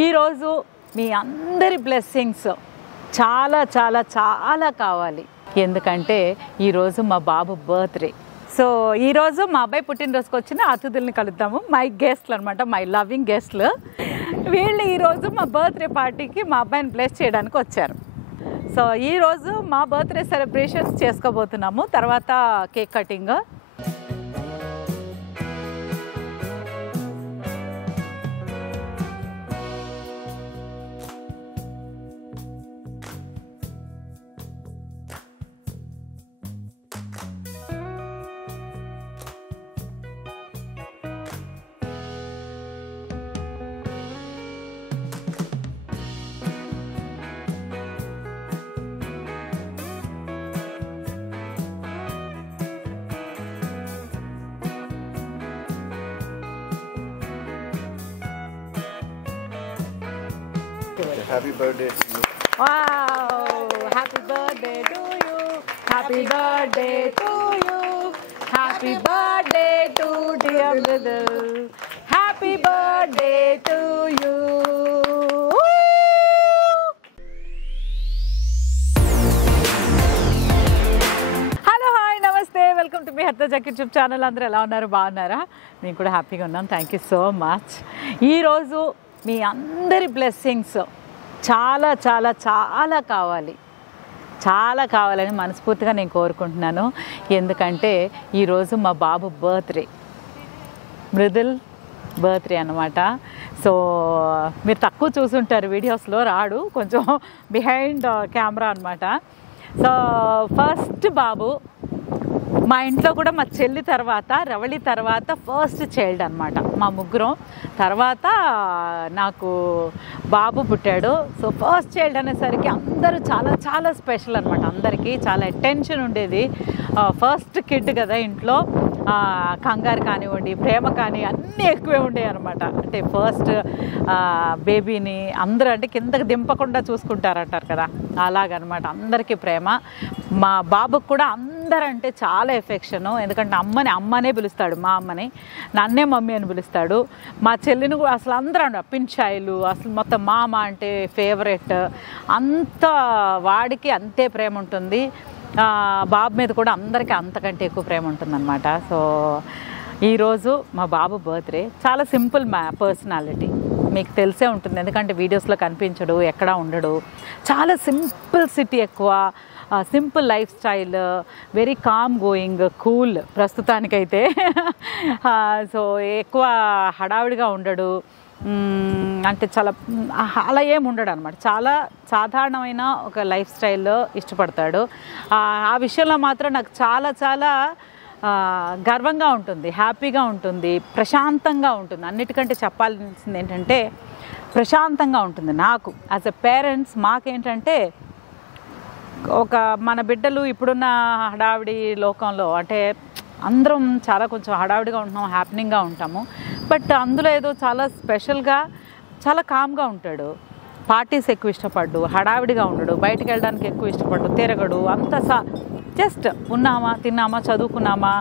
ఈరోజు మీ అందరి బ్లెస్సింగ్స్ చాలా చాలా చాలా కావాలి. ఎందుకంటే ఈరోజు మా బాబు బర్త్డే. సో ఈరోజు మా అబ్బాయి పుట్టినరోజుకి వచ్చిన అతిథుల్ని కలుద్దాము. మై గెస్ట్లు అనమాట, మై లవింగ్ గెస్ట్లు. వీళ్ళు ఈరోజు మా బర్త్డే పార్టీకి మా అబ్బాయిని బ్లెస్ చేయడానికి వచ్చారు. సో ఈరోజు మా బర్త్డే సెలబ్రేషన్స్ చేసుకోబోతున్నాము. తర్వాత cake cutting. Happy birthday to you. Wow! Happy birthday to you. Happy birthday to you. Happy birthday to dear brother. Happy birthday to you. Hello hi నమస్తే, వెల్కమ్ టు మీ హర్త జక్ YouTube channel. అందరూ ఎలా ఉన్నారు? బాగున్నారా? నేను కూడా హ్యాపీగా ఉన్నాను. Thank you so much. ఈరోజు మీ అందరి బ్లెస్సింగ్స్ చాలా చాలా చాలా కావాలని మనస్ఫూర్తిగా నేను కోరుకుంటున్నాను. ఎందుకంటే ఈరోజు మా బాబు బర్త్డే, మృదుల్ బర్త్డే అన్నమాట. సో మీరు తక్కువ చూసుంటారు, వీడియోస్లో రాడు, కొంచెం బిహైండ్ కెమెరా అనమాట. సో ఫస్ట్ బాబు మా ఇంట్లో కూడా మా చెల్లి తర్వాత, రవళి తర్వాత ఫస్ట్ చైల్డ్ అనమాట మా ముగ్గురం. తర్వాత నాకు బాబు పుట్టాడు. సో ఫస్ట్ చైల్డ్ అనేసరికి అందరూ చాలా చాలా స్పెషల్ అనమాట. అందరికీ చాలా అటెన్షన్ ఉండేది. ఫస్ట్ కిడ్ కదా ఇంట్లో, కంగారు కానివ్వండి, ప్రేమ కానీ అన్నీ ఎక్కువే ఉండేవి అనమాట. అంటే ఫస్ట్ బేబీని అందరూ అంటే కిందకి దింపకుండా చూసుకుంటారంటారు కదా, అలాగనమాట. అందరికీ ప్రేమ. మా బాబుకు కూడా అందరంటే చాలా ఎఫెక్షను. ఎందుకంటే అమ్మనే పిలుస్తాడు, మా అమ్మని. నన్నే మమ్మీ అని పిలుస్తాడు. మా చెల్లిని కూడా అసలు అందరూ పింఛాయిలు, అసలు మొత్తం మామ అంటే ఫేవరెట్. అంత వాడికి అంతే ప్రేమ ఉంటుంది. బాబు మీద కూడా అందరికీ అంతకంటే ఎక్కువ ప్రేమ ఉంటుందన్నమాట. సో ఈరోజు మా బాబు బర్త్డే. చాలా సింపుల్ పర్సనాలిటీ, మీకు తెలిసే ఉంటుంది. ఎందుకంటే వీడియోస్లో కనిపించడు, ఎక్కడా ఉండడు. చాలా సింపుల్ సిటీ, ఎక్కువ simple life style, very calm going, cool ప్రస్తుతానికైతే. సో ఎక్కువ హడావిడిగా ఉండడు. అంటే చాలా అలా ఏమి ఉండడు అనమాట. చాలా సాధారణమైన ఒక లైఫ్ స్టైల్లో ఇష్టపడతాడు. ఆ విషయంలో మాత్రం నాకు చాలా చాలా గర్వంగా ఉంటుంది, హ్యాపీగా ఉంటుంది, ప్రశాంతంగా ఉంటుంది. అన్నిటికంటే చెప్పాల్సింది ఏంటంటే ప్రశాంతంగా ఉంటుంది. నాకు యాజ్ ఎ పేరెంట్స్ మాకేంటంటే, ఒక మన బిడ్డలు ఇప్పుడున్న హడావిడి లోకంలో అంటే అందరం చాలా కొంచెం హడావిడిగా ఉంటున్నాం, హ్యాపీనింగ్గా ఉంటాము. బట్ అందులో ఏదో చాలా స్పెషల్గా చాలా కామ్గా ఉంటాడు. పార్టీస్ ఎక్కువ ఇష్టపడ్డు, హడావిడిగా ఉండడు, బయటికి వెళ్ళడానికి ఎక్కువ ఇష్టపడ్డు, తిరగడు. అంత జస్ట్ ఉన్నామా, తిన్నామా, చదువుకున్నామా,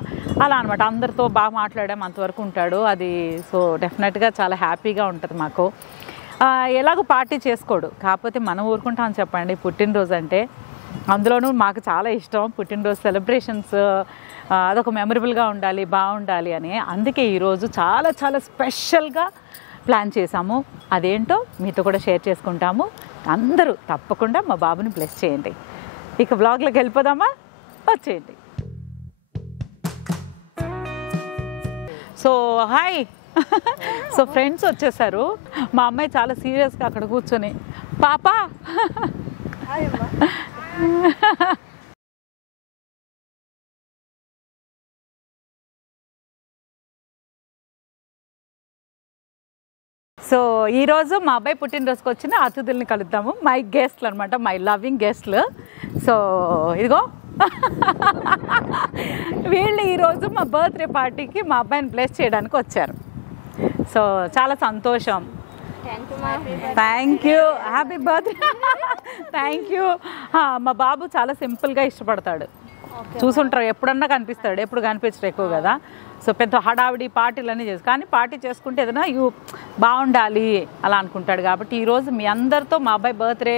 అలా అనమాట. అందరితో బాగా మాట్లాడాము, అంతవరకు ఉంటాడు. అది సో డెఫినెట్గా చాలా హ్యాపీగా ఉంటుంది మాకు. ఎలాగో పార్టీ చేసుకోడు, కాకపోతే మనం ఊరుకుంటామని చెప్పండి. పుట్టినరోజు అంటే అందులోనూ మాకు చాలా ఇష్టం. పుట్టినరోజు సెలబ్రేషన్స్ అదొక మెమరబుల్గా ఉండాలి, బాగుండాలి అని. అందుకే ఈరోజు చాలా చాలా స్పెషల్గా ప్లాన్ చేశాము. అదేంటో మీతో కూడా షేర్ చేసుకుంటాము. అందరూ తప్పకుండా మా బాబుని బ్లెస్ చేయండి. ఇక బ్లాగ్లోకి వెళ్ళిపోదామా? వచ్చేయండి. So hi. సో ఫ్రెండ్స్ వచ్చేసారు. మా అమ్మాయి చాలా సీరియస్గా అక్కడ కూర్చొని, పాపా సో ఈరోజు మా అబ్బాయి పుట్టినరోజుకి వచ్చిన అతిథుల్ని కలుద్దాము. మై గెస్ట్లు అనమాట, మై లవింగ్ గెస్ట్లు. సో ఇదిగో వీళ్ళు ఈరోజు మా బర్త్డే పార్టీకి మా అబ్బాయిని బ్లెస్ చేయడానికి వచ్చారు. సో చాలా సంతోషం. Thank you. Happy birthday. Thank you. మా బాబు చాలా సింపుల్గా ఇష్టపడతాడు. చూసుంటారు, ఎప్పుడన్నా కనిపిస్తాడు, ఎప్పుడు కనిపించడు ఎక్కువ కదా. సో పెద్ద హడావిడి పార్టీలన్నీ చేసి, కానీ పార్టీ చేసుకుంటే ఏదైనా బాగుండాలి అలా అనుకుంటాడు. కాబట్టి ఈరోజు మీ అందరితో మా అబ్బాయి బర్త్డే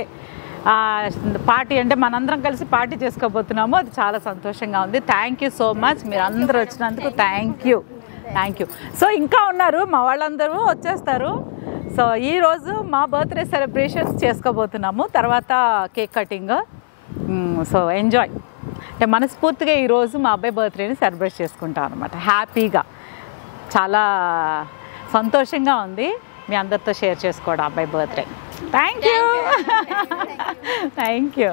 పార్టీ అంటే మనందరం కలిసి పార్టీ చేసుకోబోతున్నాము. అది చాలా సంతోషంగా ఉంది. థ్యాంక్ యూ సో మచ్, మీరు అందరూ వచ్చినందుకు థ్యాంక్ యూ. సో ఇంకా ఉన్నారు, మా వాళ్ళందరూ వచ్చేస్తారు. సో ఈరోజు మా బర్త్డే సెలబ్రేషన్స్ చేసుకోబోతున్నాము, తర్వాత కేక్ కటింగ్. సో ఎంజాయ్ అంటే మనస్ఫూర్తిగా ఈరోజు మా అబ్బాయి బర్త్డేని సెలబ్రేట్ చేసుకుంటాం అనమాట. హ్యాపీగా, చాలా సంతోషంగా ఉంది మీ అందరితో షేర్ చేసుకోవడం అబ్బాయి birthday. Thank you. Thank you.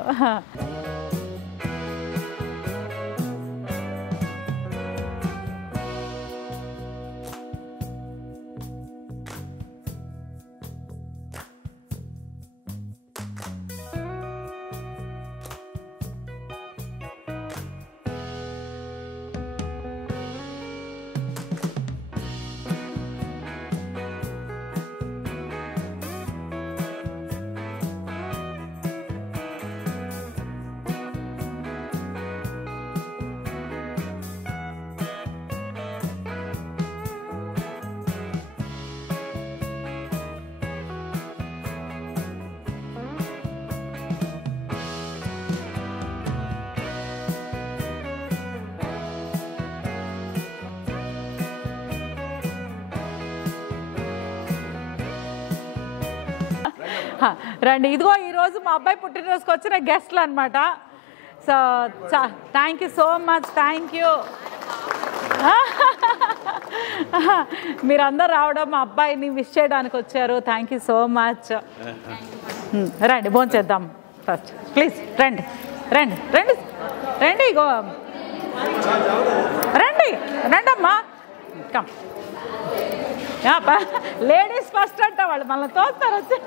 రండి, ఇదిగో ఈరోజు మా అబ్బాయి పుట్టినరోజుకి వచ్చిన గెస్ట్లు అనమాట. So thank you so much. Thank you. మీరందరూ రావడం, మా అబ్బాయిని విష్ చేయడానికి వచ్చారు. Thank you so much. రండి భోంచేద్దాం ఫస్ట్, ప్లీజ్. రండి రండి రండి రండి, ఇగో రండి రండి అమ్మా. కమ్, లేడీస్ ఫస్ట్ అంట, వాళ్ళు మళ్ళీ తోస్తారు వచ్చి.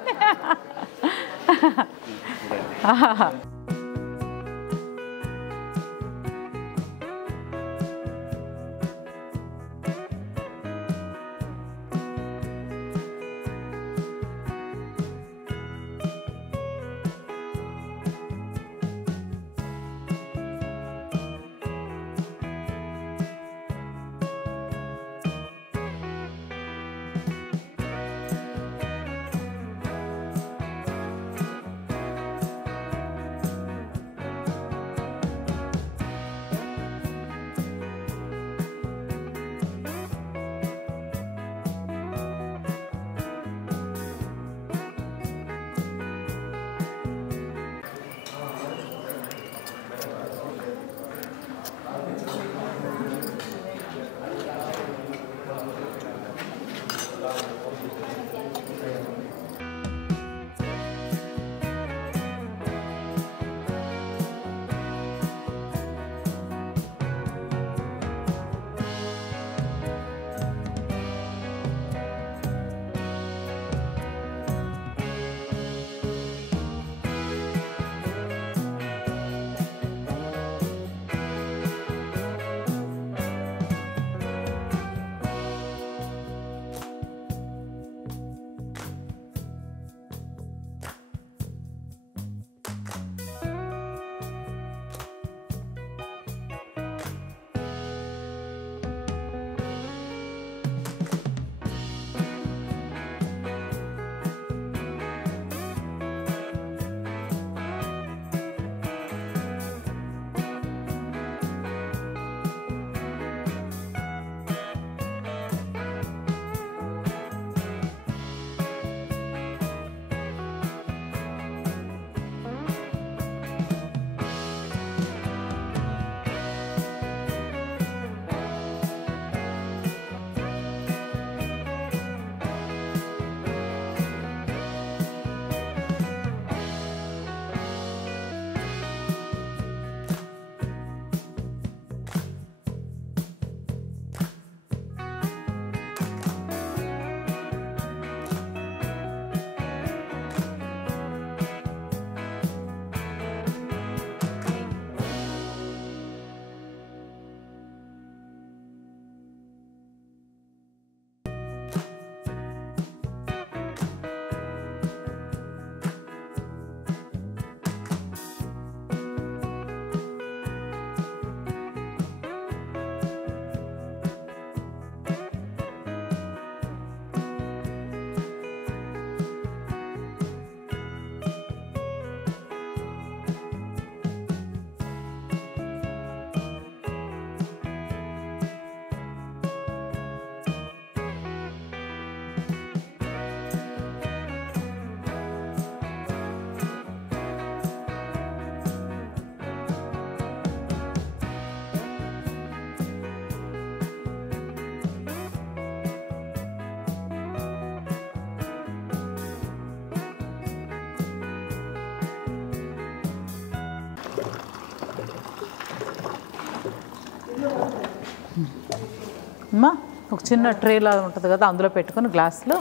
అమ్మా ఒక చిన్న ట్రేలా ఉంటుంది కదా, అందులో పెట్టుకుని గ్లాసులో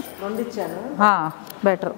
బెటర్.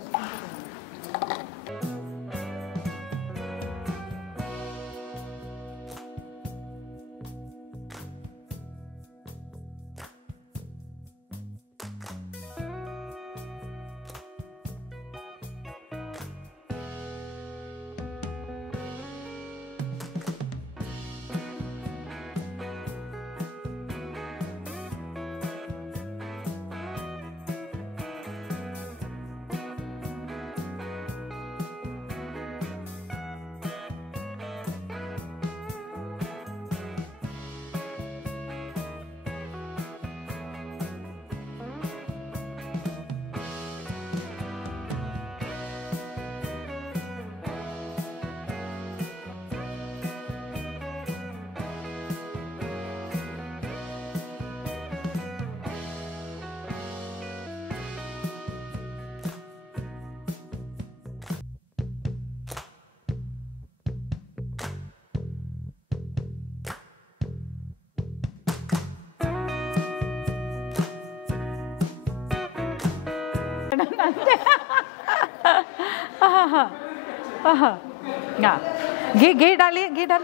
घी घी डालिए, घी डाल.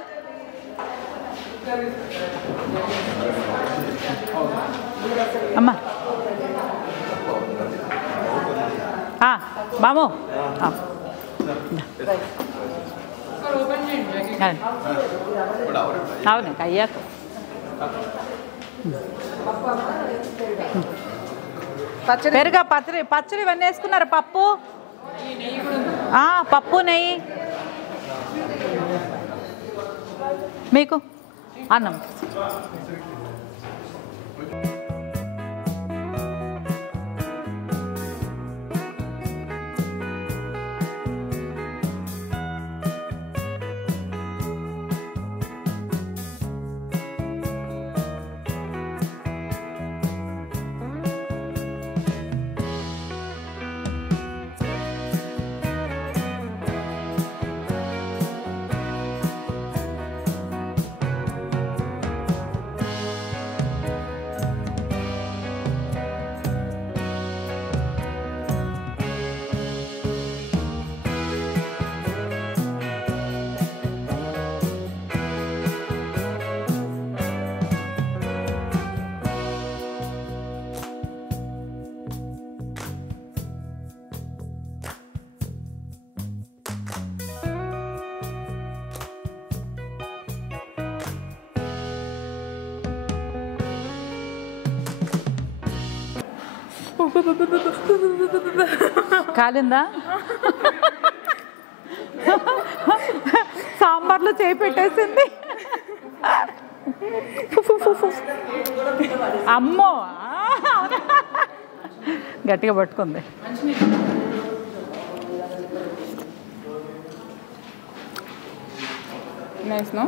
अम्मा बामू అవును అయ్యాక పెరుగా పచ్చడి ఇవన్నీ వేసుకున్నారు. పప్పు పప్పు నెయ్యి మీకు అన్నం. కాలిందా? సాంబార్లో చేయి పెట్టేసింది. అమ్మో గట్టిగా పట్టుకుంది. Nice, no?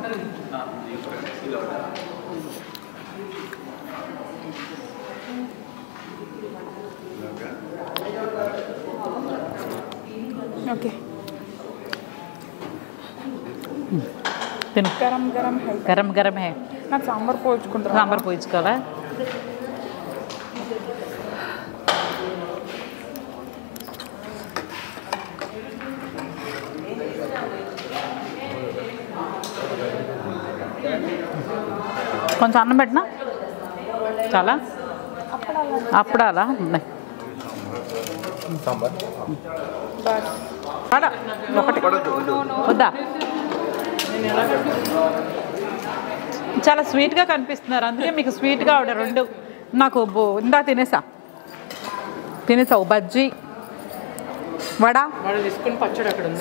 Okay. తిను. గరం గరం హై. గరం గరం హై. నాకు సాంబార్ పోయించుకుంటారా? సాంబార్ పోయించుకోవాలా? కొంచెం అన్నం పెట్టినా చాలా అప్పుడాలా ఉన్నాయి. ఒకటి వద్దా? చాలా స్వీట్గా కనిపిస్తున్నారు, అందుకే మీకు స్వీట్గా ఆవిడ రెండు. నాకు ఇందా తినేసావు. బజ్జీ వడ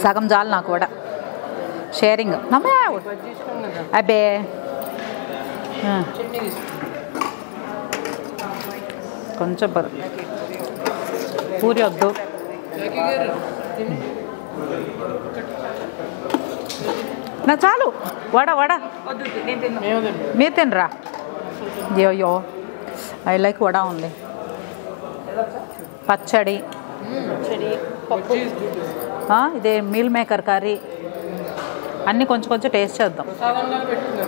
సగం చాలు నాకు వడ. షేరింగ్ అబ్బే. కొంచెం పూరి వద్దు. నా చాలు. వడ మీరు తినరా? అయ్యో ఐ లైక్ వడ ఓన్లీ. పచ్చడి, ఇదే మీల్ మేకర్ కర్రీ అన్నీ కొంచెం టేస్ట్ చేద్దాం.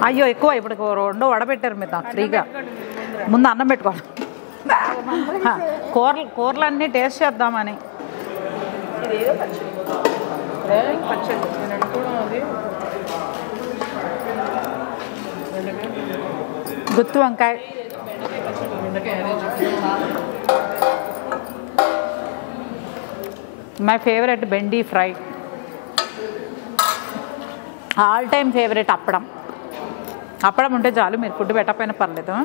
అయ్యో ఎక్కువ ఇప్పుడు రెండు వడబెట్టారు మీరు నాకు ఫ్రీగా. ముందు అన్నం పెట్టుకోవాలి. కూరలు అన్నీ టేస్ట్ చేద్దామని. గుత్తి వంకాయ, మై ఫేవరెట్ బెండి ఫ్రై, ఆల్ టైమ్ ఫేవరెట్ అప్పడం. అప్పడం ఉంటే చాలు, మీరు ఫుడ్ పెట్టకపోయినా పర్లేదు.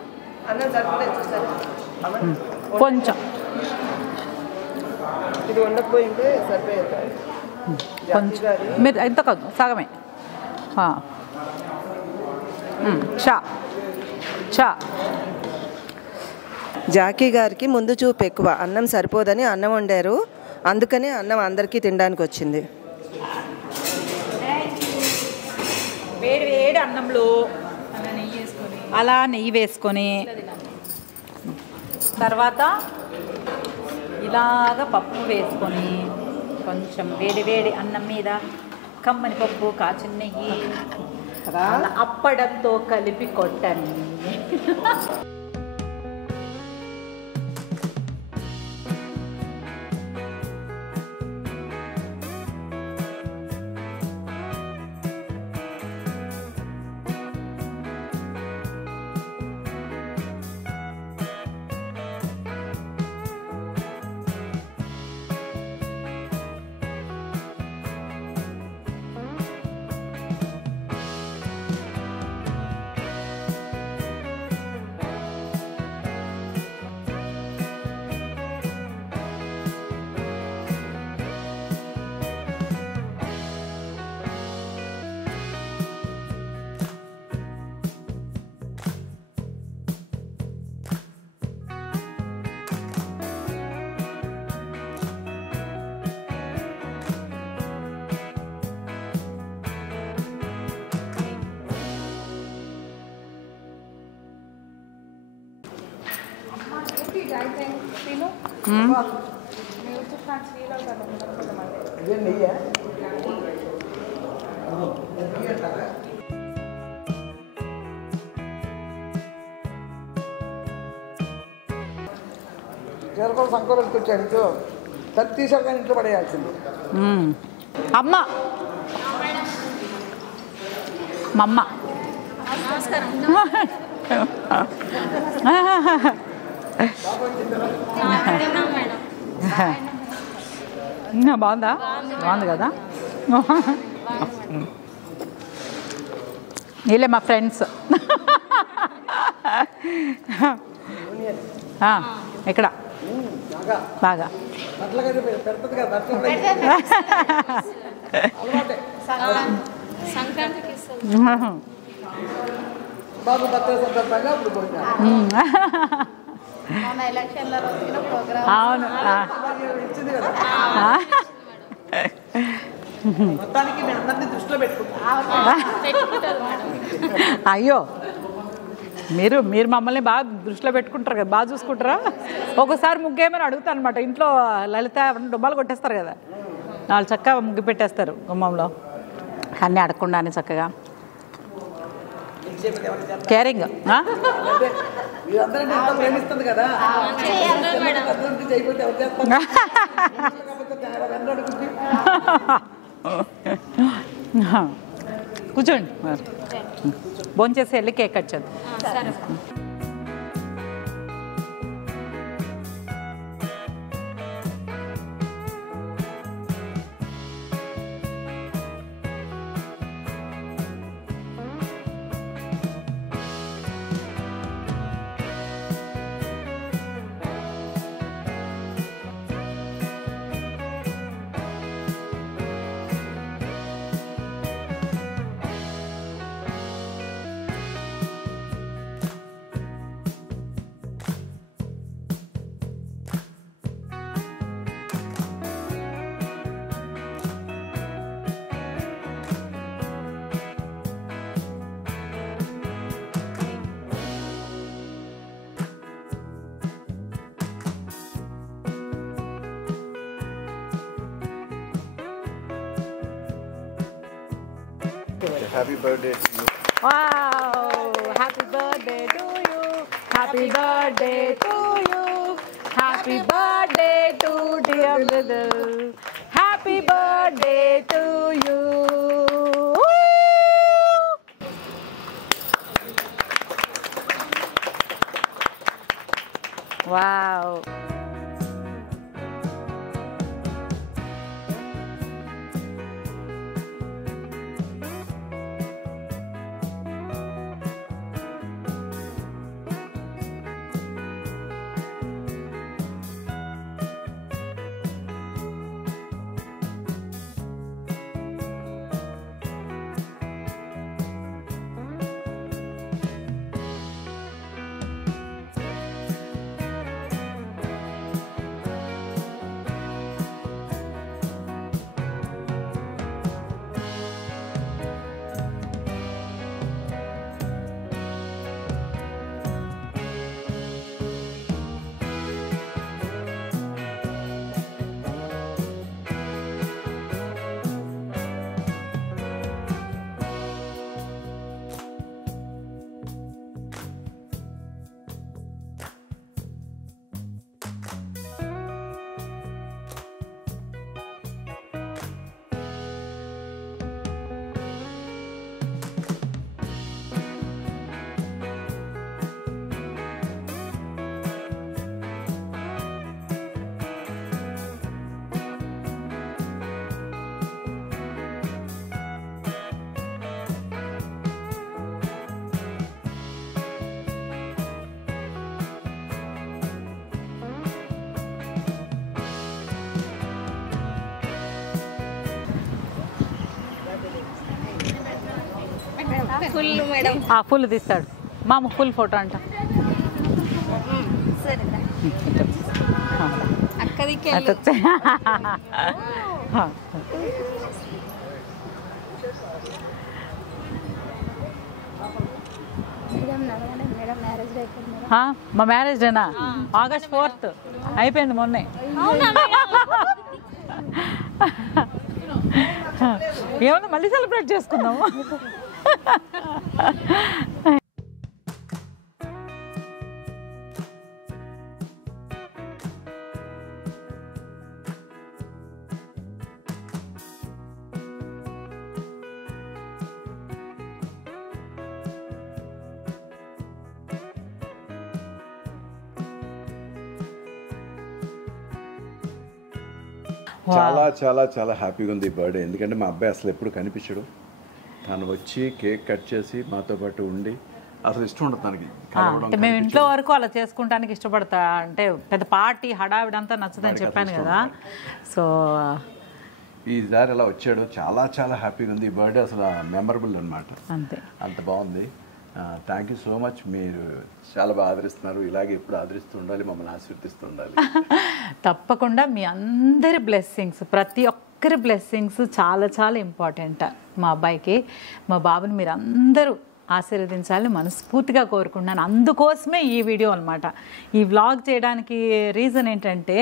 కొంచెం కొంచెం మీరు ఎంత కాదు, సగమే. చా చా. జాకీ గారికి ముందు చూపు ఎక్కువ, అన్నం సరిపోదని అన్నం వండారు, అందుకని అన్నం అందరికీ తినడానికి వచ్చింది. వేడి వేడి అన్నంలో అలా నెయ్యి వేసుకొని తర్వాత ఇలాగ పప్పు వేసుకొని కొంచెం వేడి వేడి అన్నం మీద కమ్మని పప్పు, కాచిన నెయ్యి, అప్పడంతో కలిపి కొట్టండి. చీరకొల సంకోలోకి వచ్చాడు, తను తీసాక ఇంట్లో పడేయాల్సింది. అమ్మ మమ్మ బాగుందా? బాగుంది కదా. వీళ్ళే మా ఫ్రెండ్స్. ఇక్కడ బాగా బాబు బర్త్డే సందర్భంగా ఇప్పుడు అవును. మొత్తానికి మేము అందరినీ దృష్టిలో పెట్టుకుంటాం. అయ్యో, మీరు మమ్మల్ని బాగా దృష్టిలో పెట్టుకుంటారు కదా, బాగా చూసుకుంటారా? ఒకసారి ముగ్గేమని అడుగుతాను అనమాట. ఇంట్లో లలిత డుబ్బాలు కొట్టేస్తారు కదా, వాళ్ళు చక్కగా ముగ్గు పెట్టేస్తారు గుమ్మంలో, అన్నీ అడగకుండానే చక్కగా. కేరింగ్. ప్రేమిస్తుంది కదా, కూర్చోండి, భోంచేసి వెళ్ళి కేక్ కట్ చేద్దాం. Happy birthday to you. Wow! Happy birthday to you. Happy birthday to you happy birthday to dear brother happy birthday to you wow full madam full తీస్తాడు మామ ఫుల్ ఫోటో అంట సరే అక్కడికి మేడం మ్యారేజ్ అయిపోయింది మా marriage డేనా August 4th అయిపోయింది మొన్నే ఏమన్నా మళ్ళీ సెలబ్రేట్ చేసుకుందాము చాలా చాలా చాలా హ్యాపీగా ఉంది ఈ బర్త్డే. ఎందుకంటే మా అబ్బాయి అసలు ఎప్పుడు కనిపించడు. తను వచ్చి కేక్ కట్ చేసి మాతో పాటు ఉండి అసలు ఇష్టం ఉండదు తనకి. మేము ఇంట్లో వరకు అలా చేసుకుంటానికి ఇష్టపడతా. అంటే పెద్ద పార్టీ హడావిడంతా నచ్చదని చెప్పాను కదా. సో ఈసారి అలా వచ్చాడు. చాలా చాలా హ్యాపీగా ఉంది ఈ బర్త్డే. అసలు మెమరబుల్ అనమాట. అంతే, అంత బాగుంది. Thank you so much. మీరు చాలా బాగా ఆదరిస్తున్నారు. ఇలాగే ఎప్పుడు ఆదరిస్తూ ఉండాలి, మమ్మల్ని ఆశీర్వదిస్తూ ఉండాలి. తప్పకుండా మీ అందరి బ్లెస్సింగ్స్, ప్రతి ఒక్కరి బ్లెస్సింగ్స్ చాలా చాలా ఇంపార్టెంట్ మా అబ్బాయికి. మా బాబుని మీరు అందరూ ఆశీర్వదించాలని మనస్ఫూర్తిగా కోరుకుంటున్నాను. అందుకోసమే ఈ వీడియో అనమాట. ఈ వ్లాగ్ చేయడానికి రీజన్ ఏంటంటే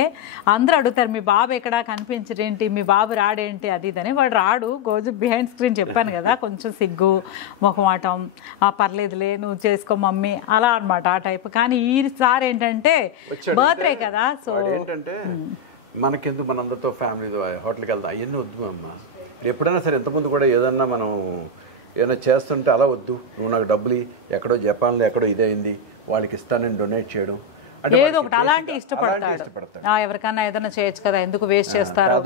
అందరూ అడుగుతారు మీ బాబు ఎక్కడా కనిపించడేంటి, మీ బాబు రాడేంటి, అది ఇదని. వాడు రాడు, గోజు బిహైండ్ స్క్రీన్ చెప్పాను కదా, కొంచెం సిగ్గు మొహమాటం, పర్లేదులే నువ్వు చేసుకో మమ్మీ అలా అనమాట, ఆ టైప్. కానీ ఈసారి ఏంటంటే బర్త్డే కదా, సో ఏంటంటే మనకెందుకు మనందరితో ఫ్యామిలీతో హోటల్కి వెళ్తాం అవన్నీ వద్దు అమ్మ. ఎప్పుడైనా సరే ఎంతమంది కూడా ఏదన్నా మనం ఏదైనా చేస్తుంటే అలా వద్దు, నువ్వు నాకు డబ్బులు ఎక్కడో జపాన్లో ఎక్కడో ఇదైంది వాళ్ళకి ఇస్తానని డొనేట్ చేయడం, ఏదో ఒకటి అలాంటి ఇష్టపడతాడు. ఎవరికైనా ఏదైనా చేయొచ్చు కదా, ఎందుకు వేస్ట్ చేస్తారు,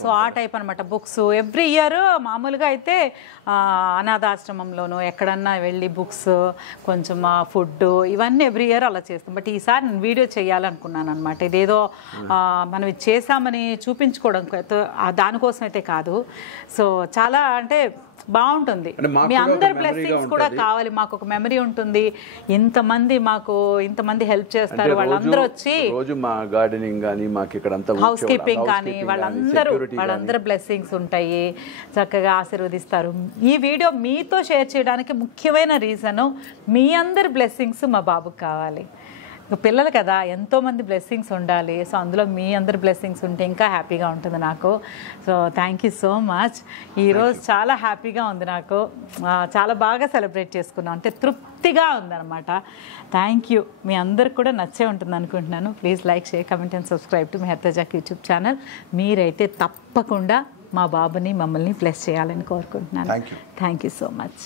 సో ఆ టైప్ అనమాట. బుక్స్ ఎవ్రీ ఇయర్ మామూలుగా అయితే అనాథాశ్రమంలోనూ ఎక్కడన్నా వెళ్ళి బుక్స్, కొంచెం ఫుడ్, ఇవన్నీ ఎవ్రీ ఇయర్ అలా చేస్తాం. బట్ ఈసారి నేను వీడియో చేయాలనుకున్నాను అనమాట. ఇదేదో మనం ఇది చేసామని చూపించుకోవడం దానికోసం అయితే కాదు. సో చాలా అంటే బాగుంటుంది. మీ అందరి బ్లెస్సింగ్స్ కూడా కావాలి. మాకు ఒక మెమరీ ఉంటుంది, ఇంతమంది హెల్ప్ చేస్తారు, వాళ్ళందరూ వచ్చి రోజు మా గార్డెనింగ్ కానీ మాకు ఇక్కడ హౌస్ కీపింగ్ కానీ వాళ్ళందరూ బ్లెస్సింగ్స్ ఉంటాయి, చక్కగా ఆశీర్వదిస్తారు. ఈ వీడియో మీతో షేర్ చేయడానికి ముఖ్యమైన రీజను మీ అందరి బ్లెస్సింగ్స్ మా బాబుకి కావాలి. ఇంకా పిల్లలు కదా, ఎంతోమంది బ్లెస్సింగ్స్ ఉండాలి. సో అందులో మీ అందరి బ్లెస్సింగ్స్ ఉంటే ఇంకా హ్యాపీగా ఉంటుంది నాకు. So thank you so much. ఈరోజు చాలా హ్యాపీగా ఉంది నాకు. చాలా బాగా సెలబ్రేట్ చేసుకున్నాం, అంటే తృప్తిగా ఉందన్నమాట. Thank you. మీ అందరికి కూడా నచ్చే ఉంటుంది అనుకుంటున్నాను. Please like, share, comment and subscribe to మెహర్ తజాక్ యూట్యూబ్ ఛానల్. మీరైతే తప్పకుండా మా బాబుని మమ్మల్ని బ్లెస్ చేయాలని కోరుకుంటున్నాను. Thank you so much.